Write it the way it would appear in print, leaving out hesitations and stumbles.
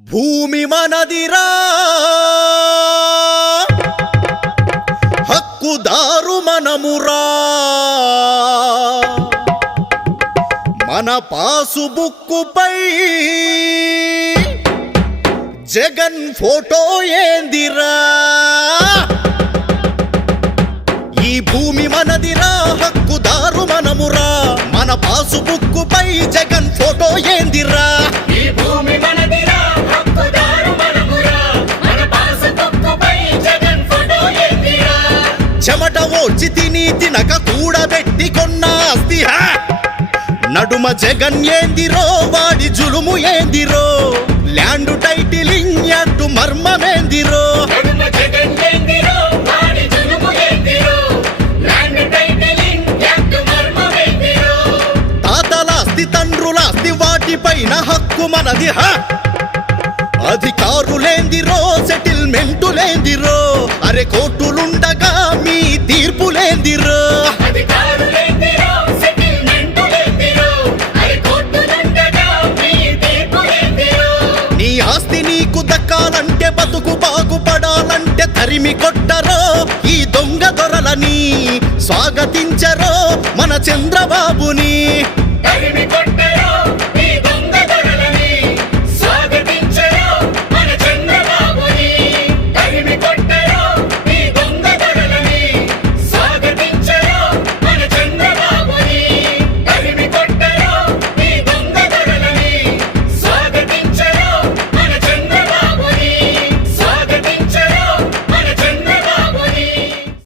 భూమి మనదిరా హక్కుదారు మనమురా మన పాసుబుక్కుపై జగన్ ఫోటో ఏందిరా ఈ భూమి మనదిరా హక్కుదారు మనమురా మన పాసుబుక్కుపై జగన్ ఫోటో ఏందిరా ఈ భూమి మనదిరా హక్కుదారు మనమురా మన పాసుబుక్కుపై జగన్ ఫోటో ఏందిరా చెమట ఓడ్చి తినక కూడబెట్టి కొన్న ఆస్తి నడుమ జగన్ ఏందిరో వాడి జులుము ఏందిరో ల్యాండ్ టైటిలింగ్ యాక్ట్ మర్మమేందిరో నడుమ జగన్ ఏందిరో వాడి జులుము ఏందిరో ల్యాండ్ టైటిలింగ్ యాక్ట్ మర్మమేందిరో తాతలాస్తి తండ్రులాస్తి వాటిపైన హక్కు మనది అధికారులేందిరో సెటిల్మెంటులేందిరో అరే కోర్టులుండగా మీ తీర్పులేందిరో అధికారులేందిరో సెటిల్మెంటులేందిరో అరే కోర్టులుండగా మీ తీర్పులేందిరో నీ ఆస్తి నీకు దక్కాలంటే బతుకు బాగుపడాలంటే తరిమి కొట్టరో ఈ దొంగ దొరలని స్వాగతించరో మన చంద్రబాబుని